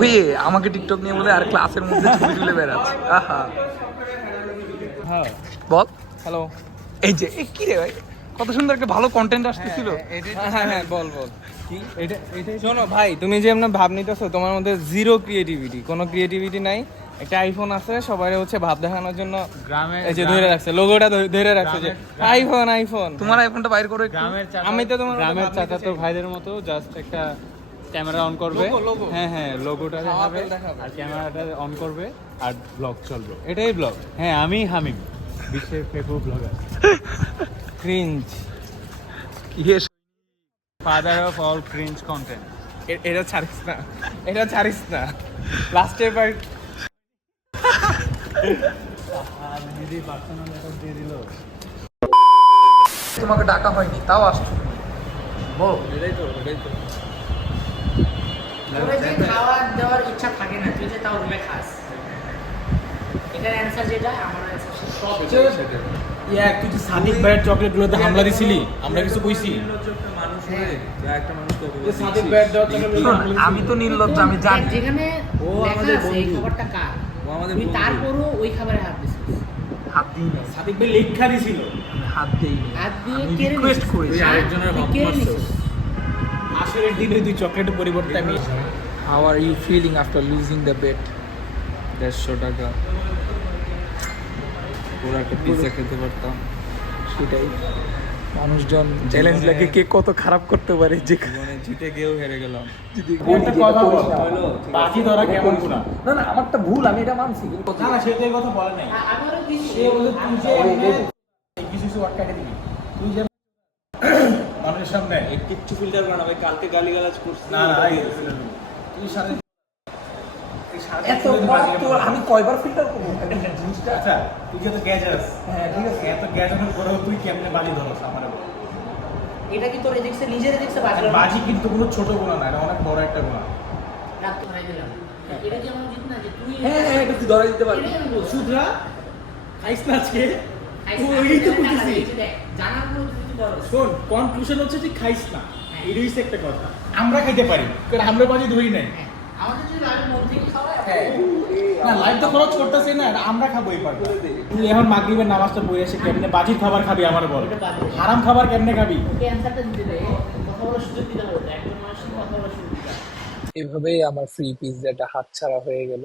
ওই আমাকে টিকটক নিয়ে বলে আর ক্লাসের মধ্যে ছবি তুলে বেড়াচ্ছে। আহা হ্যাঁ বল। হ্যালো। এই যে কি রে ভাই, কত সুন্দর একটা ভালো কন্টেন্ট আসতেছিল। হ্যাঁ বল বল। কি এটা শোনো ভাই, তুমি যে এমন ভাব নিতেছো, তোমার মধ্যে জিরো ক্রিয়েটিভিটি, কোনো ক্রিয়েটিভিটি নাই। একটা আইফোন আছে, সবাই হচ্ছে ভাব দেখানোর জন্য গ্রামে এই যে ধরে রাখছে, লোগোটা ধরে রাখছে যে আইফোন আইফোন। তোমার আইফোনটা বাইর করো একটু। আমি তো তোমার গ্রামের চাচাতো ভাইদের মতো জাস্ট একটা ক্যামেরা অন করবে, হ্যাঁ লোগোটা দেখাবে আর ক্যামেরাটা অন করবে আর ব্লগ চলবে, এটাই ব্লগ। হ্যাঁ আমি হামিম, বিশ্বের Facebook blogger. Cringe, yes, father of all cringe content. এটা ছাড়িস না, এটা ছাড়িস না, লাস্টে এবার তোমাকে ডাকা হয়নি তাও আসছো, বল। এটাই তো তোরে যে খাওয়ার দেওয়ার ইচ্ছা থাকে না, তুই যে তাও রুমে খাস, এটার অ্যান্সার যেটা আমার অ্যান্সার তুই যে সাদিক ভাইয়ের চকলেট গুলোতে হামলা দিছিলি, আমরা কিছু কইছি? সাদিক ভাইয়ের দেওয়া চকলেট আমি তো নির্লজ্জ, আমি জানি। যেখানে ও লেখা আমাদের আছে এই বন্ধু। খাবারটা কার, ও আমাদের তুই বন্ধু। তারপরও ওই খাবারে হাত দিছিস। হাত দিই না, সাদিক ভাই লেখা দিছিল। আমি হাত দিই না, হাত দিয়ে আমি কেড়ে রিকোয়েস্ট নিছিস। করেছি। তুই আরেকজনের তুই হক কেড়ে মারছিস। নিছিস। আসলের দিনে তুই চকলেটের পরিবর্তে আমি How are you feeling after losing the bet? 150 টাকা পুরো একটা পিৎজা খেতে পারতাম। সেটাই, মানুষজন চ্যালেঞ্জ লাগে কে কত খারাপ করতে পারে। যে জীবনে জিতে গিয়েও হেরে গেলাম। যদি একটা কথা বল, বাজি ধরা কেমন গুণা? না না, আমারটা ভুল, আমি এটা মানছি, কিন্তু না না, সে তো এই কথা বলে নাই। আমারও কিছু সে বলে তুই যে এমনে কিছু কিছু ওয়ার্ড কাটে দিবি, তুই যে মানুষের সামনে কিচ্ছু ফিল্টার করা না ভাই, কালকে গালিগালাজ করছিস। না না তুই সাথে এত আমি কয়বার ফিল্টার করবো জিনিসটা। আচ্ছা, তুই যত গ্যাজাস, হ্যাঁ ঠিক আছে, এত গ্যাজানোর পরেও তুই কেমনে বাজি ধরস আমার? এটা কি তোর এদিকছে নিজের এদিকছে বাজলো না? বাজি কিন্তু কোনো ছোট গুণা না, এটা অনেক বড় একটা গুণা। রাত তো ধরাই দিলাম। এটা কি এমন জিত না যে তুই হ্যাঁ হ্যাঁ, এটা তুই ধরা দিতে পারবি। এটাই আমি বলছি। সুধরা খাইস না আজকে, খাইস না, ওই তো টাকা কইতেছি। দিয়েছি দেখ, জানার পরেও তুই কি করস? শোন, কনক্লুশন হচ্ছে তুই খাইস না, এটাই হচ্ছে একটা কথা। আমরা খাইতে পারি, কারণ আমরা বাজি ধরি নাই। হ্যাঁ, আমাদের যদি লাইভের মধ্যে কি খাওয়া না, লাইভ তো খরচ করতেছি না, এটা আমরা খাবো এই পারটা। তুই এখন মাগরিবের নামাজটা পড়ে এসে কেমনে বাজির খাবার খাবি আমার বল? হারাম খাবার কেমনে খাবি? ওকে অ্যান্সারটা দিতে দে, কথা বলার সুযোগ দিতে হবে, একজন মানুষের কথা বলার সুযোগ দিতে হবে। এভাবেই আমার ফ্রি পিৎজাটা হাতছাড়া হয়ে গেল।